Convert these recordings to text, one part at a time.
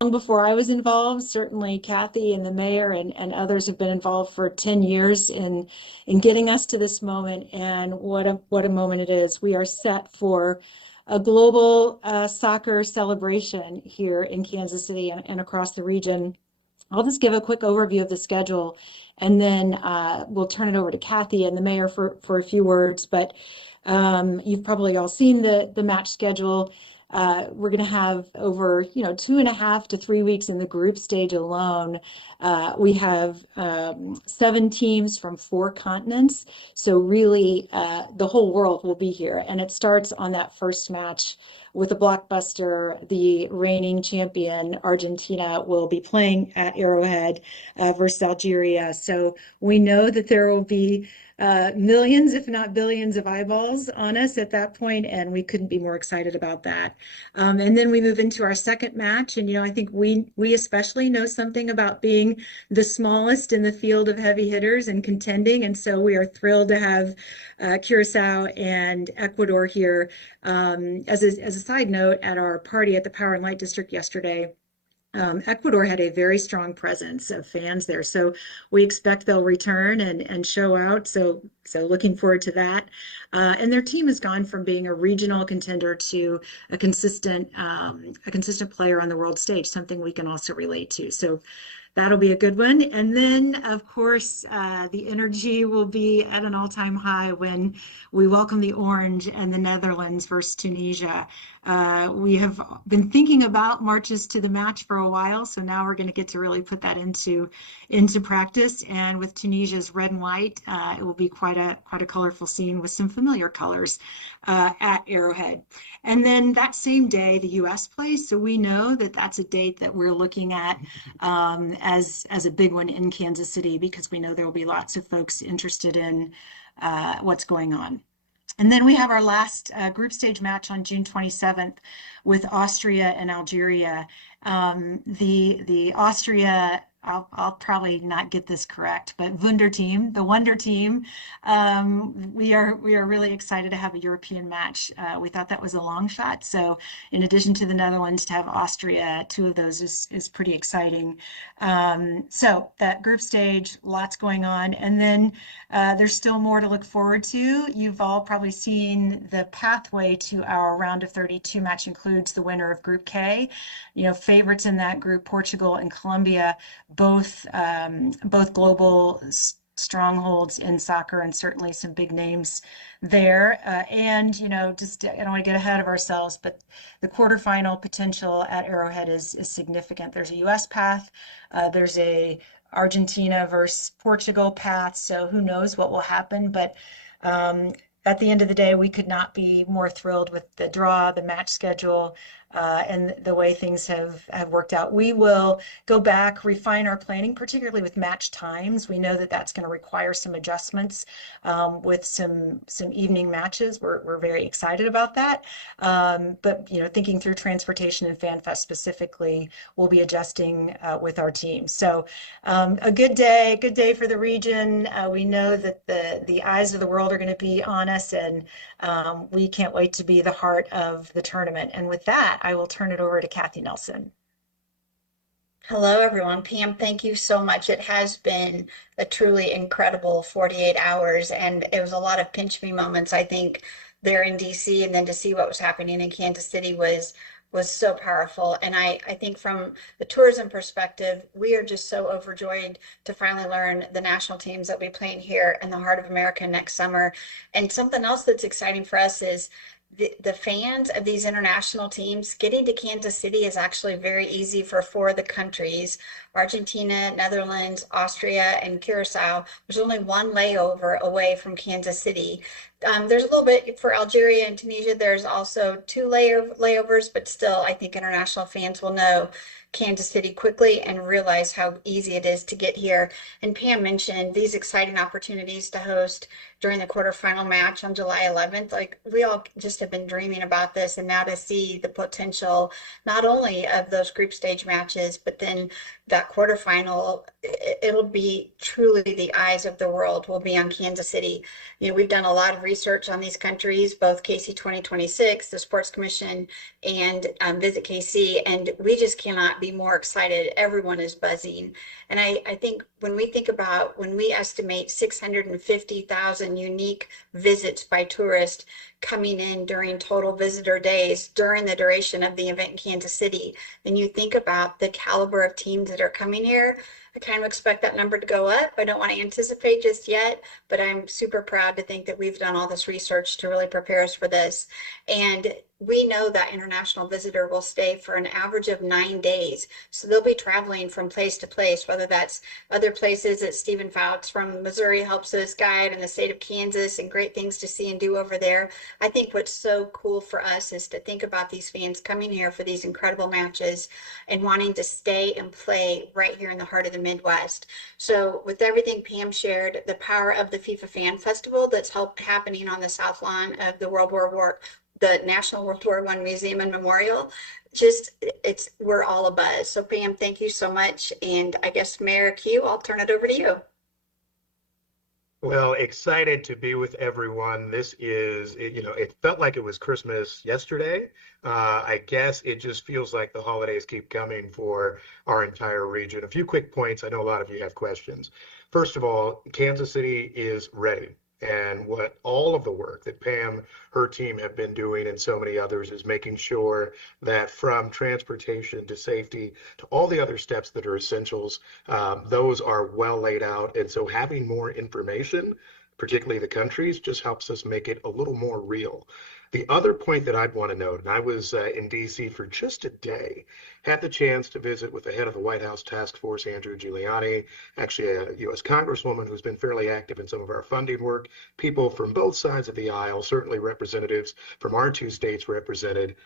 long before I was involved. Certainly Kathy and the mayor and others have been involved for 10 years in getting us to this moment. And what a moment it is. We are set for a global soccer celebration here in Kansas City and across the region. I'll just give a quick overview of the schedule, and then we'll turn it over to Kathy and the mayor for a few words. But you've probably all seen the match schedule. We're going to have over 2.5 to 3 weeks in the group stage alone. We have 7 teams from 4 continents, so really the whole world will be here. And it starts on that first match with a blockbuster. The reigning champion Argentina will be playing at Arrowhead versus Algeria. So we know that there will be millions, if not billions, of eyeballs on us at that point, and we couldn't be more excited about that. And then we move into our second match, and I think we especially know something about being the smallest in the field of heavy hitters and contending, and so we are thrilled to have Curacao and Ecuador here. As a side note, at our party at the Power and Light District yesterday, Ecuador had a very strong presence of fans there, so we expect they'll return and show out. So looking forward to that. And their team has gone from being a regional contender to a consistent player on the world stage, something we can also relate to. So that'll be a good one. And then, of course, the energy will be at an all-time high when we welcome the Orange and the Netherlands versus Tunisia. We have been thinking about marches to the match for a while, so now we're going to get to really put that into practice. And with Tunisia's red and white, it will be quite a colorful scene with some familiar colors at Arrowhead. And then that same day, the U.S. plays, so we know that that's a date that we're looking at as a big one in Kansas City, because we know there will be lots of folks interested in what's going on. And then we have our last group stage match on June 27th with Austria and Algeria. The Austria, I'll probably not get this correct, but Wunder team, the Wonder team. We are really excited to have a European match. We thought that was a long shot. So in addition to the Netherlands, to have Austria, 2 of those is pretty exciting. So that group stage, lots going on. And then there's still more to look forward to. You've all probably seen the pathway to our round of 32 match includes the winner of Group K. Favorites in that group, Portugal and Colombia, both global strongholds in soccer, and certainly some big names there. And just I don't want to get ahead of ourselves, but the quarterfinal potential at Arrowhead is significant. There's a U.S. path, there's a Argentina versus Portugal path, so who knows what will happen. But at the end of the day, we could not be more thrilled with the draw, the match schedule, and the way things have worked out. We will go back, refine our planning, particularly with match times. We know that that's going to require some adjustments with some evening matches. We're very excited about that. But thinking through transportation and FanFest specifically, we'll be adjusting with our team. So a good day for the region. We know that the eyes of the world are going to be on us, and we can't wait to be the heart of the tournament. And with that, I will turn it over to Kathy Nelson. Hello, everyone. Pam, thank you so much. It has been a truly incredible 48 hours, and it was a lot of pinch me moments, I think, there in DC, and then to see what was happening in Kansas City was so powerful. And I think from the tourism perspective, we are just so overjoyed to finally learn the national teams that will be playing here in the heart of America next summer. And something else that's exciting for us is the fans of these international teams getting to Kansas City is actually very easy for 4 of the countries: Argentina, Netherlands, Austria, and Curacao. There's only 1 layover away from Kansas City. There's a little bit for Algeria and Tunisia. There's also 2 layovers, but still, I think international fans will know Kansas City quickly and realize how easy it is to get here. And Pam mentioned these exciting opportunities to host during the quarterfinal match on July 11th. Like, we all just have been dreaming about this, and now to see the potential not only of those group stage matches, but then that quarterfinal, it'll be truly the eyes of the world will be on Kansas City. We've done a lot of research on these countries, both KC2026, the Sports Commission, and Visit KC, and we just cannot be more excited. Everyone is buzzing. And I think when we estimate 650,000 unique visits by tourists coming in during total visitor days during the duration of the event in Kansas City, and you think about the caliber of teams that are coming here, I kind of expect that number to go up. I don't want to anticipate just yet, but I'm super proud to think that we've done all this research to really prepare us for this. And we know that international visitor will stay for an average of 9 days. So they'll be traveling from place to place, whether that's other places that Stephen Fouts from Missouri helps us guide, in the state of Kansas, and great things to see and do over there. I think what's so cool for us is to think about these fans coming here for these incredible matches and wanting to stay and play right here in the heart of the Midwest. So with everything Pam shared, the power of the FIFA Fan Festival that's happening on the South Lawn of the National World War I Museum and Memorial, we're all abuzz. So Pam, thank you so much. And I guess Mayor Q, I'll turn it over to you. Well, excited to be with everyone. This is, it felt like it was Christmas yesterday. I guess it just feels like the holidays keep coming for our entire region. A few quick points. I know a lot of you have questions. First of all, Kansas City is ready. And what all of the work that Pam, her team have been doing, and so many others, is making sure that from transportation to safety to all the other steps that are essentials, those are well laid out. And so having more information, particularly the countries, just helps us make it a little more real. The other point that I'd want to note, and I was in DC for just a day, had the chance to visit with the head of the White House Task Force, Andrew Giuliani, actually a U.S. Congresswoman who's been fairly active in some of our funding work, people from both sides of the aisle, certainly representatives from our two states represented.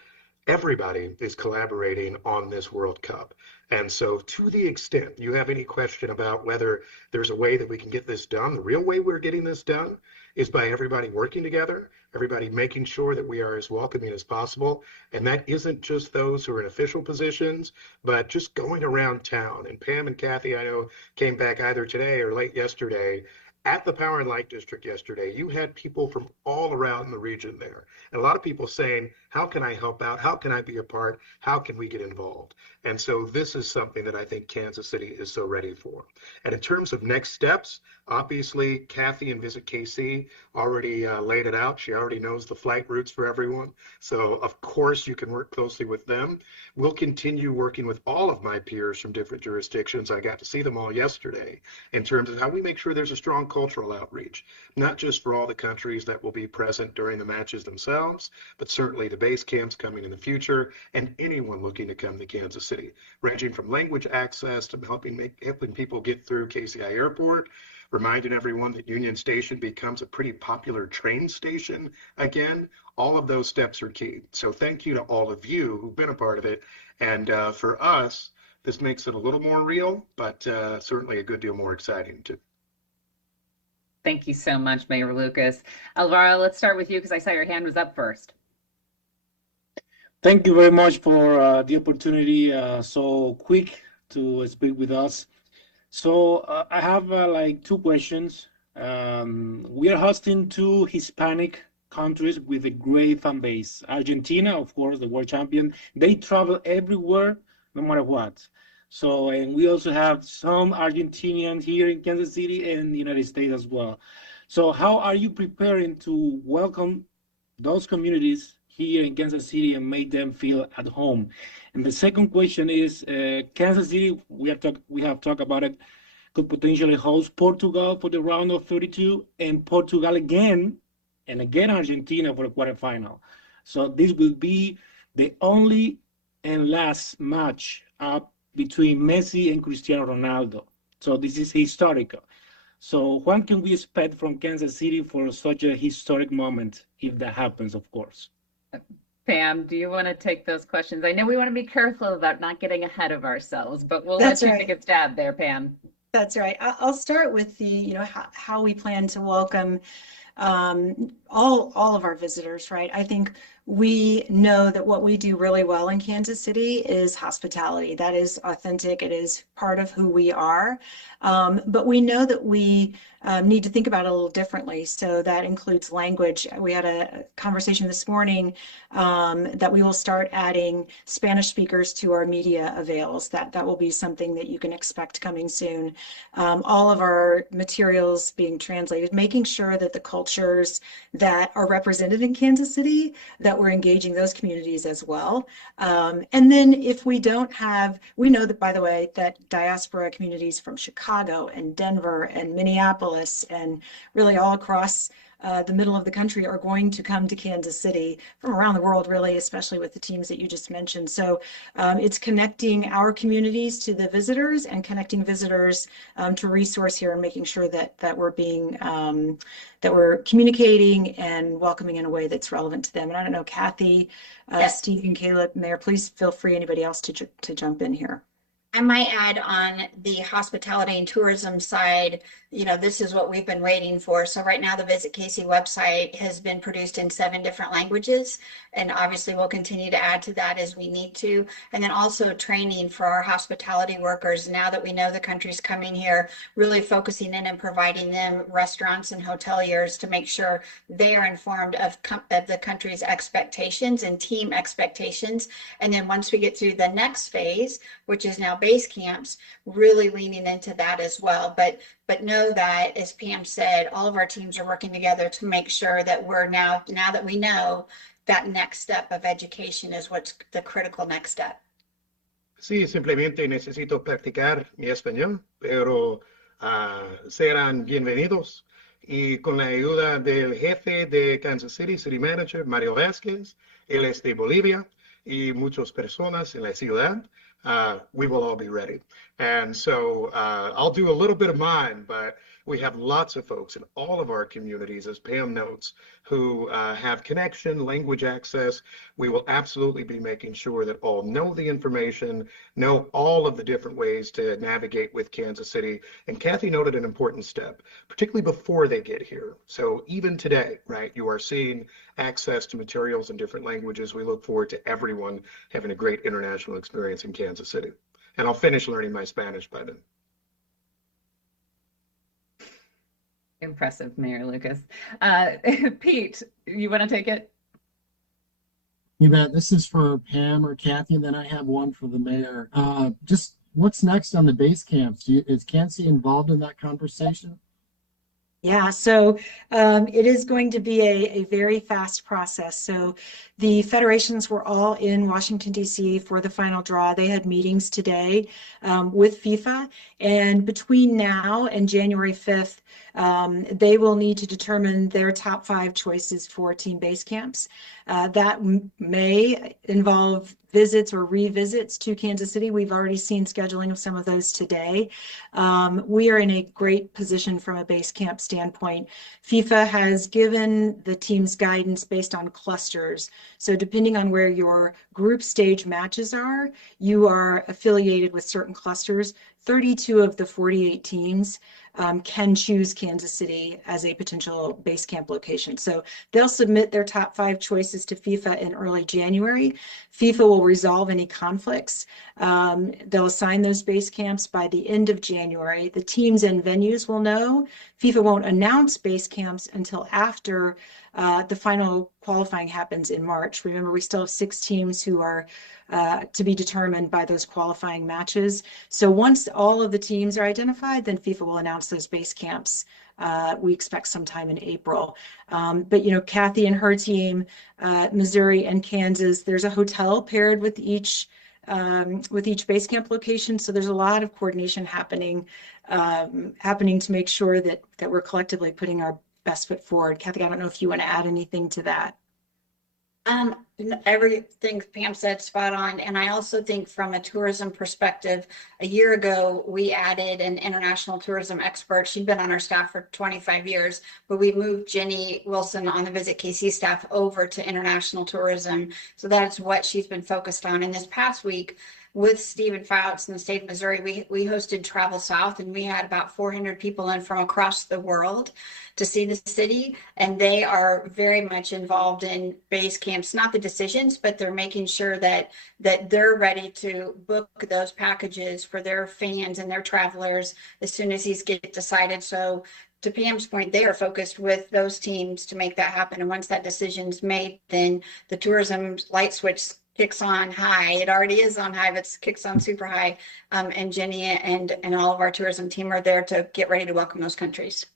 Everybody is collaborating on this World Cup. And so to the extent you have any question about whether there's a way that we can get this done, the real way we're getting this done is by everybody working together, everybody making sure that we are as welcoming as possible. And that isn't just those who are in official positions, but just going around town. And Pam and Kathy, I know, came back either today or late yesterday. At the Power and Light District yesterday, you had people from all around the region there. And a lot of people saying, how can I help out? How can I be a part? How can we get involved? And so this is something that I think Kansas City is so ready for. And in terms of next steps, obviously, Kathy and Visit KC already laid it out. She already knows the flight routes for everyone. So of course you can work closely with them. We'll continue working with all of my peers from different jurisdictions. I got to see them all yesterday in terms of how we make sure there's a strong cultural outreach, not just for all the countries that will be present during the matches themselves, but certainly the base camps coming in the future and anyone looking to come to Kansas City, ranging from language access to helping people get through KCI Airport, reminding everyone that Union Station becomes a pretty popular train station again. All of those steps are key. So thank you to all of you who've been a part of it. And for us, this makes it a little more real, but certainly a good deal more exciting too. Thank you so much, Mayor Lucas. Alvaro, let's start with you because I saw your hand was up first. Thank you very much for the opportunity so quick to speak with us. So I have like two questions. We are hosting two Hispanic countries with a great fan base. Argentina, of course, the world champion, they travel everywhere, no matter what. So, and we also have some Argentinians here in Kansas City and the United States as well. So how are you preparing to welcome those communities here in Kansas City and make them feel at home? And the second question is, Kansas City, we have talked about it, could potentially host Portugal for the round of 32 and Portugal again, and again Argentina for the quarterfinal. So this will be the only and last match up between Messi and Cristiano Ronaldo. So this is historical. So what can we expect from Kansas City for such a historic moment, if that happens, of course? Pam, do you want to take those questions? I know we want to be careful about not getting ahead of ourselves, but we'll That's let you right. take a stab there, Pam. That's right. I'll start with the, how we plan to welcome all of our visitors, right? I think we know that what we do really well in Kansas City is hospitality. That is authentic. It is part of who we are. But we know that we need to think about it a little differently. So that includes language. We had a conversation this morning that we will start adding Spanish speakers to our media avails. That will be something that you can expect coming soon. All of our materials being translated, making sure that the cultures that are represented in Kansas City, that we're engaging those communities as well. And then if we don't have, we know that, by the way, that diaspora communities from Chicago and Denver and Minneapolis and really all across the middle of the country are going to come to Kansas City from around the world, really, especially with the teams that you just mentioned. So it's connecting our communities to the visitors and connecting visitors to resource here and making sure that we're being, that we're communicating and welcoming in a way that's relevant to them. And I don't know, Kathy, Yes. Steve and Caleb, Mayor, please feel free, anybody else to jump in here. I might add on the hospitality and tourism side, this is what we've been waiting for. So right now the Visit KC website has been produced in 7 different languages. And obviously we'll continue to add to that as we need to. And then also training for our hospitality workers. Now that we know the country's coming here, really focusing in and providing them restaurants and hoteliers to make sure they are informed of the country's expectations and team expectations. And then once we get through the next phase, which is now base camps, really leaning into that as well. But know that, as Pam said, all of our teams are working together to make sure that we're now that we know that next step of education is what's the critical next step. Sí, simplemente necesito practicar mi español, pero serán bienvenidos. Y con la ayuda del jefe de Kansas City, City Manager, Mario Vázquez, él es de Bolivia, y muchas personas en la ciudad, we will all be ready. And so I'll do a little bit of mine, but we have lots of folks in all of our communities, as Pam notes, who have connection, language access. We will absolutely be making sure that all know the information, know all of the different ways to navigate with Kansas City. And Kathy noted an important step, particularly before they get here. So even today, right, you are seeing access to materials in different languages. We look forward to everyone having a great international experience in Kansas City. And I'll finish learning my Spanish by then. Impressive, Mayor Lucas. Pete, you want to take it? You bet. This is for Pam or Kathy, and then I have one for the mayor. Just what's next on the base camps? Is Kansas involved in that conversation? Yeah, so it is going to be a very fast process. So the federations were all in Washington, D.C. for the final draw. They had meetings today with FIFA. And between now and January 5th, they will need to determine their top 5 choices for team base camps. That may involve visits or revisits to Kansas City. We've already seen scheduling of some of those today. We are in a great position from a base camp standpoint. FIFA has given the teams guidance based on clusters. So depending on where your group stage matches are, you are affiliated with certain clusters. 32 of the 48 teams can choose Kansas City as a potential base camp location. So they'll submit their top 5 choices to FIFA in early January. FIFA will resolve any conflicts. They'll assign those base camps by the end of January. The teams and venues will know. FIFA won't announce base camps until after the final qualifying happens in March. Remember, we still have 6 teams who are to be determined by those qualifying matches. So once all of the teams are identified, then FIFA will announce those base camps. We expect sometime in April. But, Kathy and her team, Missouri and Kansas, there's a hotel paired with each base camp location. So there's a lot of coordination happening to make sure that we're collectively putting our best foot forward. Kathy, I don't know if you want to add anything to that. Everything Pam said spot on. And I also think from a tourism perspective, a year ago, we added an international tourism expert. She'd been on our staff for 25 years, but we moved Jenny Wilson on the Visit KC staff over to international tourism. So that's what she's been focused on. And this past week, with Stephen Fouts in the state of Missouri, we hosted Travel South, and we had about 400 people in from across the world to see the city, and they are very much involved in base camps, not the decisions, but they're making sure that they're ready to book those packages for their fans and their travelers as soon as these get decided. So to Pam's point, they are focused with those teams to make that happen. And once that decision's made, then the tourism light switch kicks on high. It already is on high, but it kicks on super high. And Jenny and all of our tourism team are there to get ready to welcome those countries.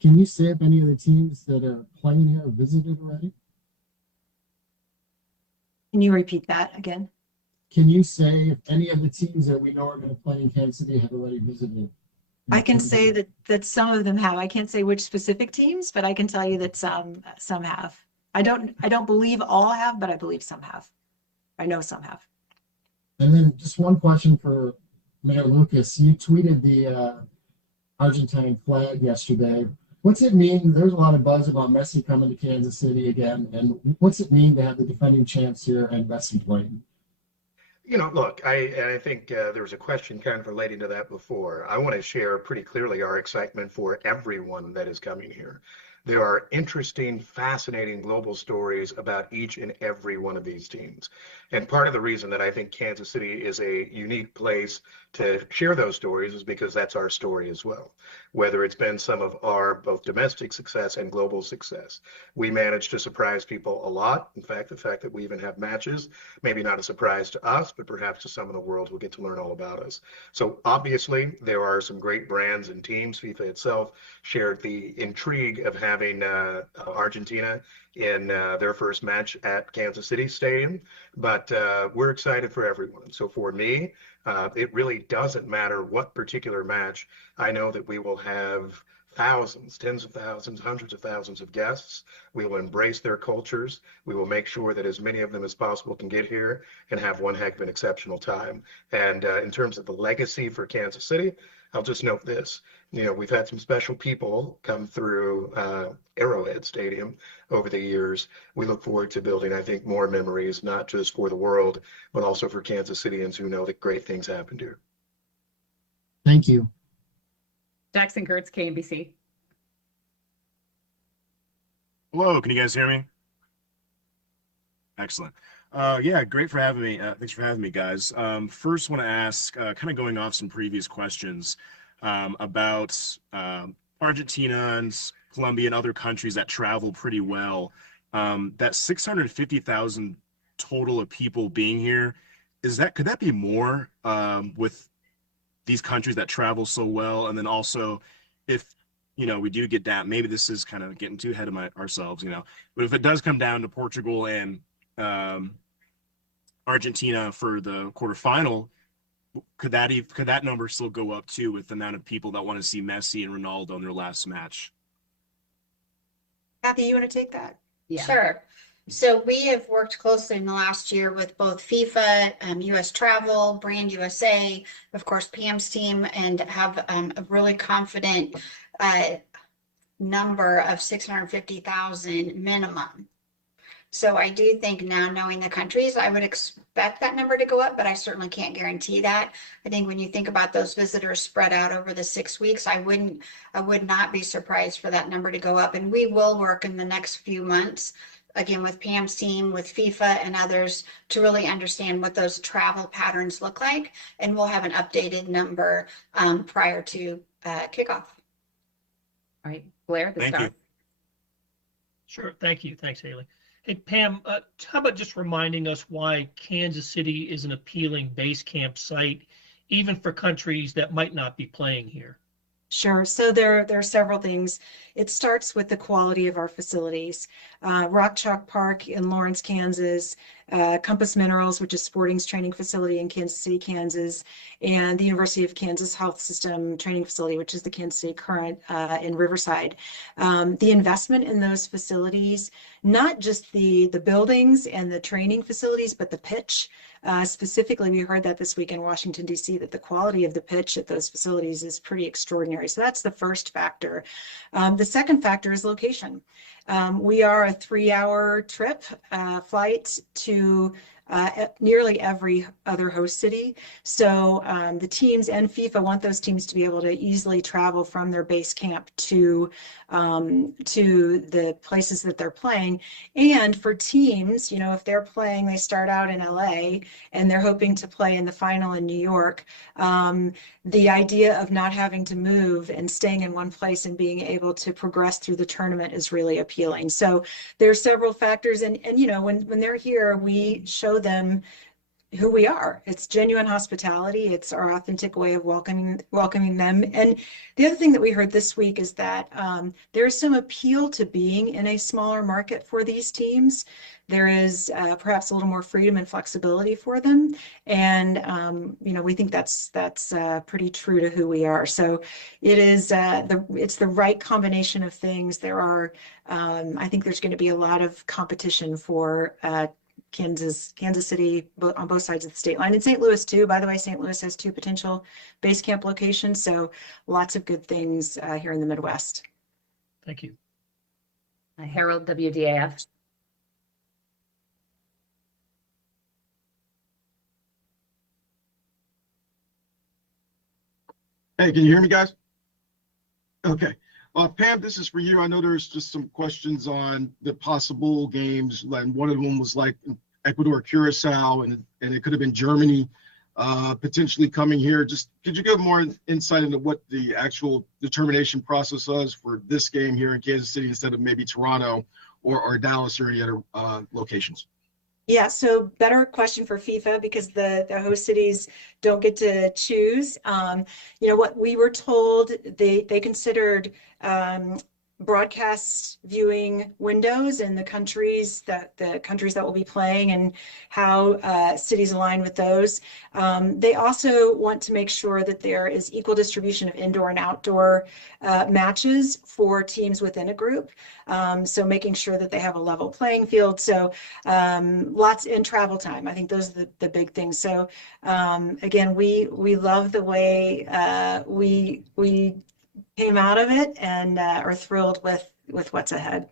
Can you say if any of the teams that are playing here have visited already? Can you repeat that again? Can you say if any of the teams that we know are going to play in Kansas City have already visited? I can say that some of them have. I can't say which specific teams, but I can tell you that some have. I don't believe all have, but I believe some have. I know some have. And then just one question for Mayor Lucas. You tweeted the Argentine flag yesterday. What's it mean? There's a lot of buzz about Messi coming to Kansas City again. And what's it mean to have the defending champs here and Messi playing? Look, I think there was a question kind of relating to that before. I want to share pretty clearly our excitement for everyone that is coming here. There are interesting, fascinating global stories about each and every one of these teams. And part of the reason that I think Kansas City is a unique place to share those stories is because that's our story as well. Whether it's been some of our both domestic success and global success, we managed to surprise people a lot. In fact, the fact that we even have matches, maybe not a surprise to us, but perhaps to some of the world who get to learn all about us. So obviously, there are some great brands and teams. FIFA itself shared the intrigue of having Argentina in their first match at Kansas City Stadium, but we're excited for everyone. So for me, it really doesn't matter what particular match. I know that we will have thousands, tens of thousands, hundreds of thousands of guests. We will embrace their cultures. We will make sure that as many of them as possible can get here and have one heck of an exceptional time. And in terms of the legacy for Kansas City, I'll just note this. We've had some special people come through Arrowhead Stadium over the years. We look forward to building, I think, more memories, not just for the world, but also for Kansas Cityans who know that great things happened here. Thank you. Jackson Gertz, KNBC. Hello, can you guys hear me? Excellent. Yeah, great for having me. Thanks for having me, guys. First, want to ask, kind of going off some previous questions about Argentina and Colombia and other countries that travel pretty well. That 650,000 total of people being here, could that be more with these countries that travel so well? And then also, if we do get that, maybe this is kind of getting too ahead of ourselves, but if it does come down to Portugal and Argentina for the quarterfinal, could that number still go up too with the amount of people that want to see Messi and Ronaldo in their last match? Kathy, you want to take that? Yeah. Sure. So we have worked closely in the last year with both FIFA, US Travel, Brand USA, of course, Pam's team, and have a really confident number of 650,000 minimum. So I do think now, knowing the countries, I would expect that number to go up, but I certainly can't guarantee that. I think when you think about those visitors spread out over the 6 weeks, I would not be surprised for that number to go up. And we will work in the next few months, again, with Pam's team, with FIFA and others, to really understand what those travel patterns look like. And we'll have an updated number prior to kickoff. All right, Blair, the Thank star. you. Sure. Thank you. Thanks, Haley. Hey, Pam, how about just reminding us why Kansas City is an appealing base camp site, even for countries that might not be playing here? Sure. So there are several things. It starts with the quality of our facilities. Rock Chalk Park in Lawrence, Kansas, Compass Minerals, which is Sporting's training facility in Kansas City, Kansas, and the University of Kansas Health System training facility, which is the Kansas City Current in Riverside. The investment in those facilities, not just the buildings and the training facilities, but the pitch. Specifically, we heard that this week in Washington, D.C., that the quality of the pitch at those facilities is pretty extraordinary. So that's the first factor. The second factor is location. We are a 3-hour trip flight to nearly every other host city. So the teams and FIFA want those teams to be able to easily travel from their base camp to the places that they're playing. And for teams, you know, if they're playing, they start out in LA and they're hoping to play in the final in New York. The idea of not having to move and staying in one place and being able to progress through the tournament is really appealing. So there are several factors, and you know, when they're here, we show them who we are. It's genuine hospitality. It's our authentic way of welcoming them. And the other thing that we heard this week is that there's some appeal to being in a smaller market for these teams. There is perhaps a little more freedom and flexibility for them, and you know, we think that's pretty true to who we are. So it is it's the right combination of things. There are I think there's going to be a lot of competition for Kansas City on both sides of the state line, and St. Louis too. By the way, St. Louis has 2 potential base camp locations, so lots of good things here in the Midwest. Thank you. Harold, WDAF. Hey, can you hear me, guys? Okay. Pam, this is for you. I know there's just some questions on the possible games, and one of them was like Ecuador, Curacao, and it could have been Germany potentially coming here. Just could you give more insight into what the actual determination process was for this game here in Kansas City instead of maybe Toronto or Dallas or any other locations? Yeah, so better question for FIFA because the host cities don't get to choose. You know, what we were told, they considered broadcast viewing windows and the countries that will be playing and how cities align with those. They also want to make sure that there is equal distribution of indoor and outdoor matches for teams within a group. So making sure that they have a level playing field. So lots in travel time. I think those are the big things. So again, we love the way we came out of it and are thrilled with what's ahead.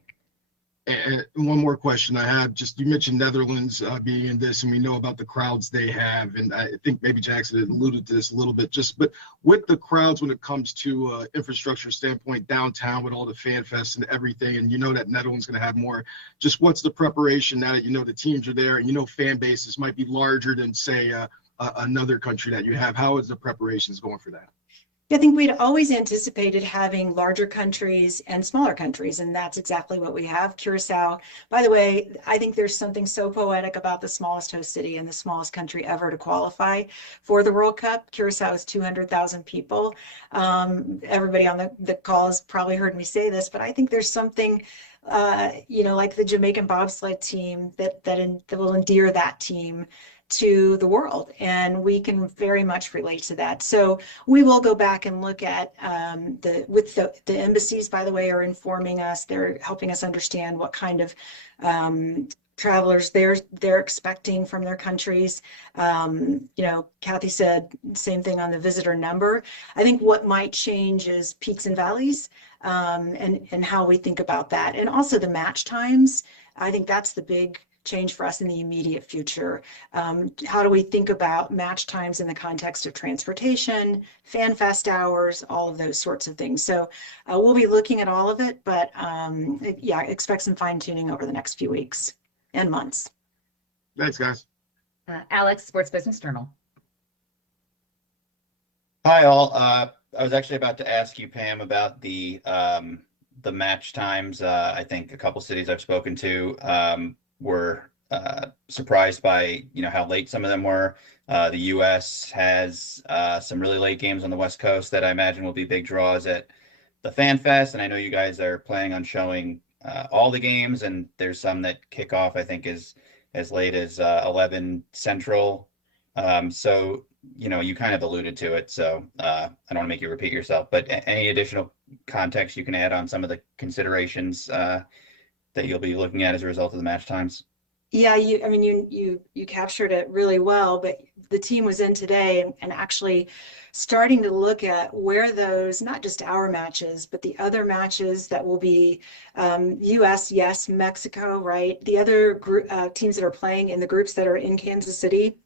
And one more question I had, just you mentioned Netherlands being in this, and we know about the crowds they have, and I think maybe Jackson had alluded to this a little bit, but with the crowds when it comes to infrastructure standpoint downtown with all the fan fests and everything, and you know that Netherlands going to have more, just what's the preparation now that you know the teams are there and you know fan bases might be larger than say another country that you have? How is the preparations going for that? I think we'd always anticipated having larger countries and smaller countries, and that's exactly what we have. Curacao, by the way, I think there's something so poetic about the smallest host city and the smallest country ever to qualify for the World Cup. Curacao is 200,000 people. Everybody on the call has probably heard me say this, but I think there's something you know, like the Jamaican bobsled team that will endear that team to the world, and we can very much relate to that. So we will go back and look at the embassies, by the way, are informing us. They're helping us understand what kind of travelers they're expecting from their countries. You know, Kathy said same thing on the visitor number. I think what might change is peaks and valleys, and how we think about that, and also the match times. I think that's the big change for us in the immediate future. How do we think about match times in the context of transportation, fan fest hours, all of those sorts of things? So we'll be looking at all of it, but yeah, expect some fine tuning over the next few weeks and months. Thanks, guys. Alex, Sports Business Journal. Hi, all. I was actually about to ask you, Pam, about the match times. I think a couple cities I've spoken to were surprised by how late some of them were. The U.S. has some really late games on the West Coast that I imagine will be big draws at the Fan Fest, and I know you guys are planning on showing all the games, and there's some that kick off I think as late as 11 Central. So you kind of alluded to it, so I don't want to make you repeat yourself, but any additional context you can add on some of the considerations that you'll be looking at as a result of the match times? Yeah, I mean, you captured it really well, but the team was in today and actually starting to look at where those, not just our matches, but the other matches that will be US, yes, Mexico, right? The other group, teams that are playing in the groups that are in Kansas City,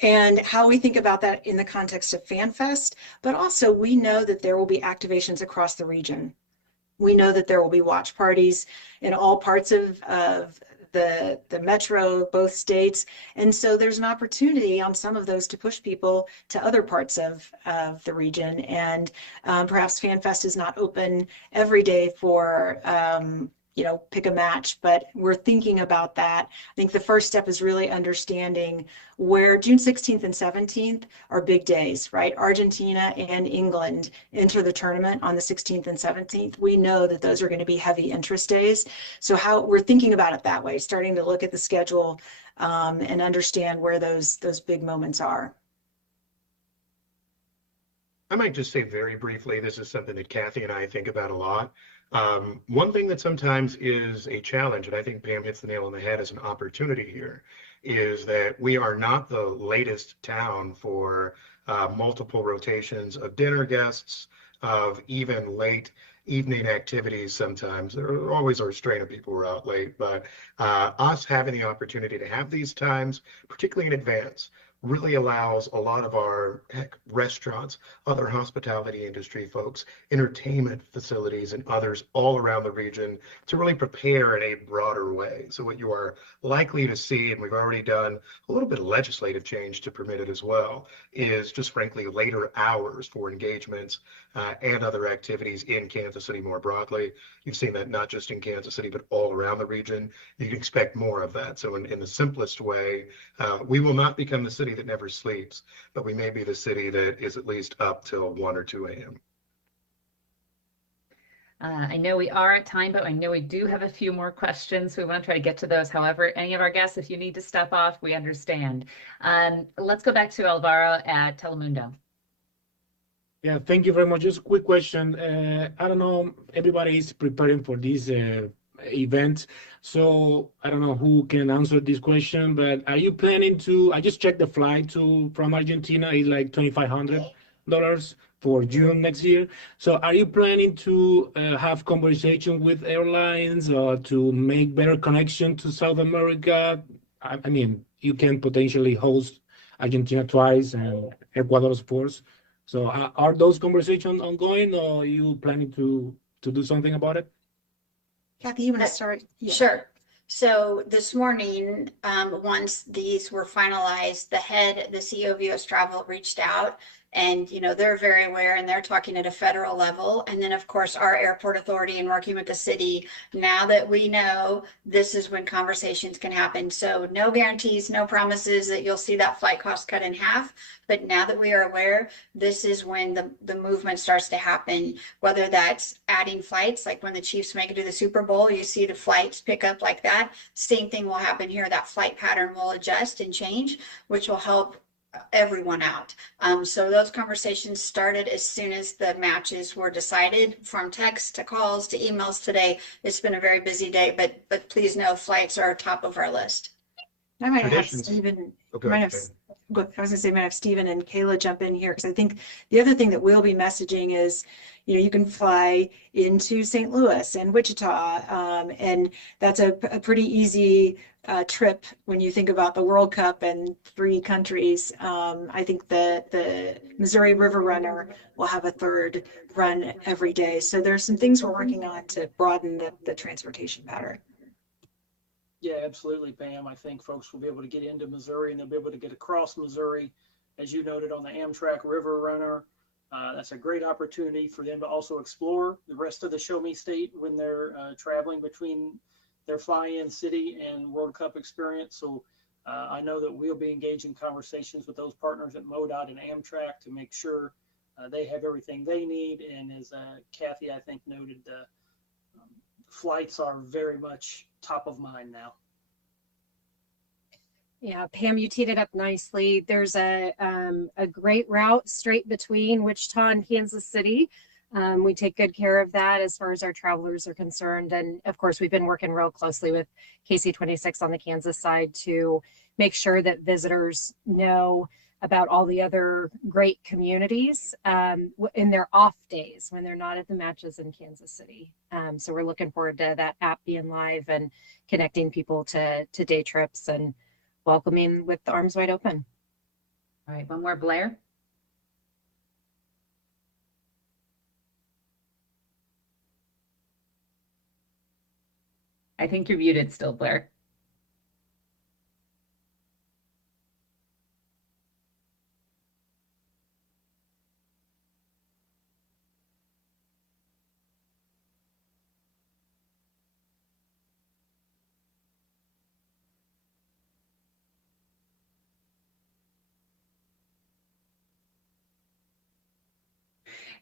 and how we think about that in the context of FanFest. But also, we know that there will be activations across the region. We know that there will be watch parties in all parts of the metro, both states. And so there's an opportunity on some of those to push people to other parts of the region. And perhaps FanFest is not open every day for, pick a match, but we're thinking about that. I think the first step is really understanding where June 16th and 17th are big days, right? Argentina and England enter the tournament on the 16th and 17th. We know that those are going to be heavy interest days. So how we're thinking about it that way, starting to look at the schedule and understand where those big moments are. I might just say very briefly, this is something that Kathy and I think about a lot. One thing that sometimes is a challenge, and I think Pam hits the nail on the head as an opportunity here, is that we are not the latest town for multiple rotations of dinner guests, of even late evening activities sometimes. There always are a strain of people who are out late, but us having the opportunity to have these times, particularly in advance, really allows a lot of our restaurants, other hospitality industry folks, entertainment facilities, and others all around the region to really prepare in a broader way. So what you are likely to see, and we've already done a little bit of legislative change to permit it as well, is just frankly later hours for engagements and other activities in Kansas City more broadly. You've seen that not just in Kansas City, but all around the region. You can expect more of that. So in the simplest way, we will not become the city that never sleeps, but we may be the city that is at least up till 1 or 2 a.m. I know we are at time, but I know we do have a few more questions. So we want to try to get to those. However, any of our guests, if you need to step off, we understand. Let's go back to Alvaro at Telemundo. Yeah, thank you very much. Just a quick question. I don't know, everybody is preparing for this event. So I don't know who can answer this question, but are you planning to, I just checked the flight from Argentina, it's like $2,500 for June next year. So are you planning to have conversation with airlines or to make better connection to South America? I mean, you can potentially host Argentina twice and Ecuador, of course. So are those conversations ongoing, or are you planning to do something about it? Kathy, you want to start? Yeah. Sure. So this morning, once these were finalized, the CEO of US Travel reached out, and they're very aware, and they're talking at a federal level. And then of course our airport authority and working with the city, now that we know, this is when conversations can happen. So no guarantees, no promises that you'll see that flight cost cut in half, but now that we are aware, this is when the movement starts to happen, whether that's adding flights, like when the Chiefs make it to the Super Bowl, you see the flights pick up like that. Same thing will happen here. That flight pattern will adjust and change, which will help everyone out. So those conversations started as soon as the matches were decided, from text to calls to emails today. It's been a very busy day, but please know flights are top of our list. I might have Traditions. Stephen, Okay. I was going to say, might have Stephen and Kayla jump in here, because I think the other thing that we'll be messaging is, you can fly into St. Louis and Wichita, and that's a pretty easy trip when you think about the World Cup and 3 countries. I think the Missouri River Runner will have a 3rd run every day. So there's some things we're working on to broaden the transportation pattern. Yeah, absolutely, Pam. I think folks will be able to get into Missouri, and they'll be able to get across Missouri, as you noted, on the Amtrak River Runner. That's a great opportunity for them to also explore the rest of the Show Me State when they're traveling between their fly-in city and World Cup experience. So I know that we'll be engaging conversations with those partners at MoDOT and Amtrak to make sure they have everything they need. And as Kathy, I think, noted, flights are very much top of mind now. Yeah, Pam, you teed it up nicely. There's a great route straight between Wichita and Kansas City We take good care of that as far as our travelers are concerned. And of course, we've been working real closely with KC26 on the Kansas side to make sure that visitors know about all the other great communities in their off days when they're not at the matches in Kansas City. So we're looking forward to that app being live and connecting people to day trips and welcoming with the arms wide open. All right, one more, Blair. I think you're muted still, Blair.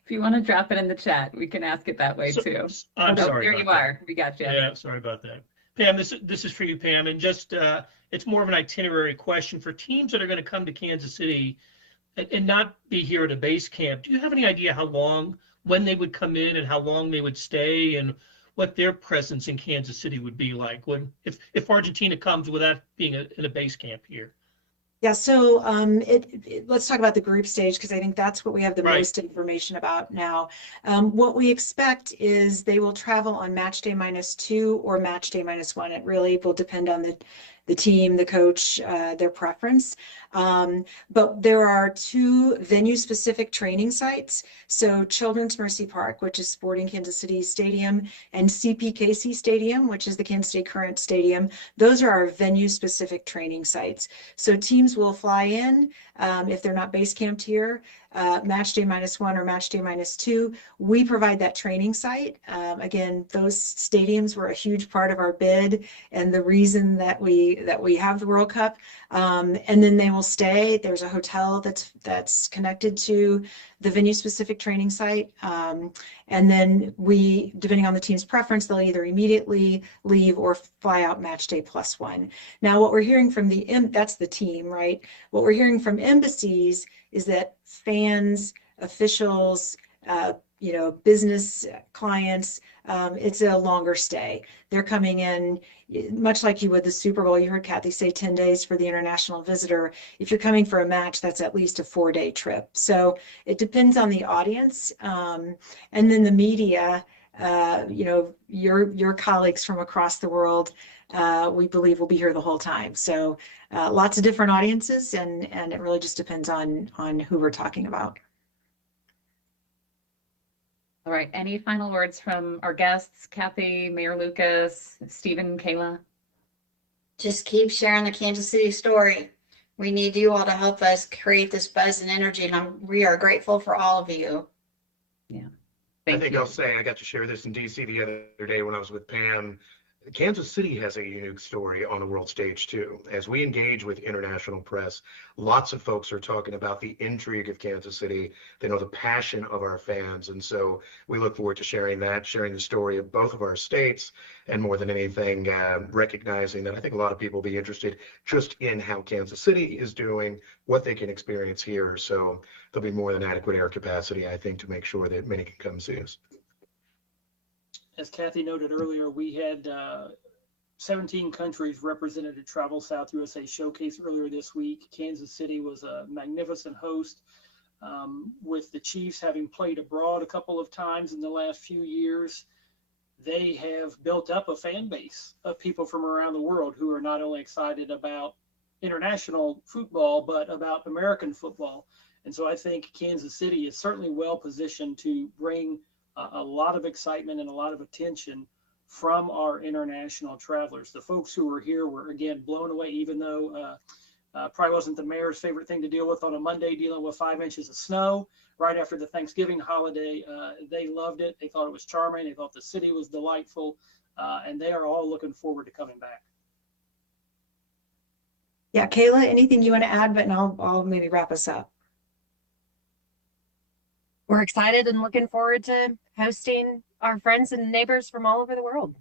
If you want to drop it in the chat, we can ask it that way too. I'm sorry. There you are. We got you. Yeah, sorry about that. Pam, this is for you, Pam, and just it's more of an itinerary question for teams that are going to come to Kansas City and not be here at a base camp. Do you have any idea how long, when they would come in and how long they would stay and what their presence in Kansas City would be like when if Argentina comes without being in a base camp here? Yeah, so let's talk about the group stage because I think that's what we have the most information about now. What we expect is they will travel on match day -2 or match day -1. It really will depend on the team, the coach, their preference. But there are 2 venue-specific training sites. So Children's Mercy Park, which is Sporting Kansas City Stadium, and CPKC Stadium, which is the Kansas City Current Stadium. Those are our venue-specific training sites. So teams will fly in if they're not base camped here, match day -1 or match day -2. We provide that training site. Again, those stadiums were a huge part of our bid and the reason that we have the World Cup. And then they will stay. There's a hotel that's connected to the venue-specific training site. And then depending on the team's preference, they'll either immediately leave or fly out match day +1. Now, what we're hearing from that's the team, right? What we're hearing from embassies is that fans, officials, business clients, it's a longer stay. They're coming in much like you would the Super Bowl. You heard Kathy say 10 days for the international visitor. If you're coming for a match, that's at least a 4-day trip. So it depends on the audience. And then the media, your colleagues from across the world, we believe will be here the whole time. So lots of different audiences, and it really just depends on who we're talking about. All right. Any final words from our guests, Kathy, Mayor Lucas, Stephen, Kayla? Just keep sharing the Kansas City story. We need you all to help us create this buzz and energy, and we are grateful for all of you. Yeah. I think I'll say I got to share this in DC the other day when I was with Pam. Kansas City has a unique story on the world stage too. As we engage with international press, lots of folks are talking about the intrigue of Kansas City. They know the passion of our fans. And so we look forward to sharing the story of both of our states, and more than anything, recognizing that I think a lot of people will be interested just in how Kansas City is doing, what they can experience here. So there'll be more than adequate air capacity, I think, to make sure that many can come see us. As Kathy noted earlier, we had 17 countries represented at Travel South USA Showcase earlier this week. Kansas City was a magnificent host, with the Chiefs having played abroad a couple of times in the last few years. They have built up a fan base of people from around the world who are not only excited about international football, but about American football. And so I think Kansas City is certainly well positioned to bring a lot of excitement and a lot of attention from our international travelers. The folks who were here were, again, blown away, even though probably wasn't the mayor's favorite thing to deal with on a Monday, dealing with 5 inches of snow right after the Thanksgiving holiday. They loved it. They thought it was charming. They thought the city was delightful, and they are all looking forward to coming back. Yeah, Kayla, anything you want to add? But I'll maybe wrap us up. We're excited and looking forward to hosting our friends and neighbors from all over the world.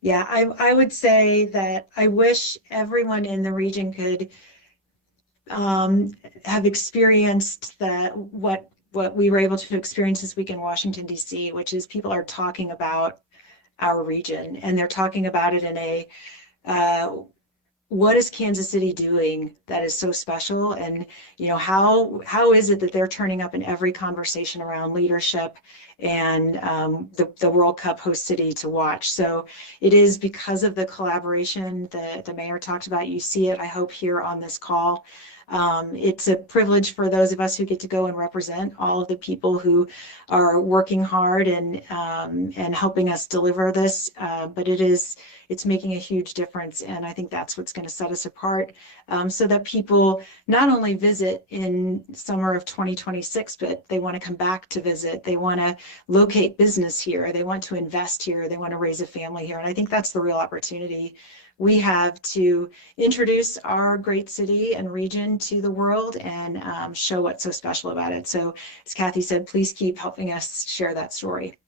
Yeah, I would say that I wish everyone in the region could have experienced what what we were able to experience this week in Washington, D.C., which is people are talking about our region, and they're talking about it in a what is Kansas City doing that is so special? And, you know, how is it that they're turning up in every conversation around leadership and the World Cup host city to watch? So it is because of the collaboration that the mayor talked about. You see it, I hope, here on this call. It's a privilege for those of us who get to go and represent all of the people who are working hard and helping us deliver this. But it's making a huge difference, and I think that's what's going to set us apart, so that people not only visit in summer of 2026, but they want to come back to visit. They want to locate business here. They want to invest here. They want to raise a family here. And I think that's the real opportunity we have to introduce our great city and region to the world and show what's so special about it. So as Kathy said, please keep helping us share that story.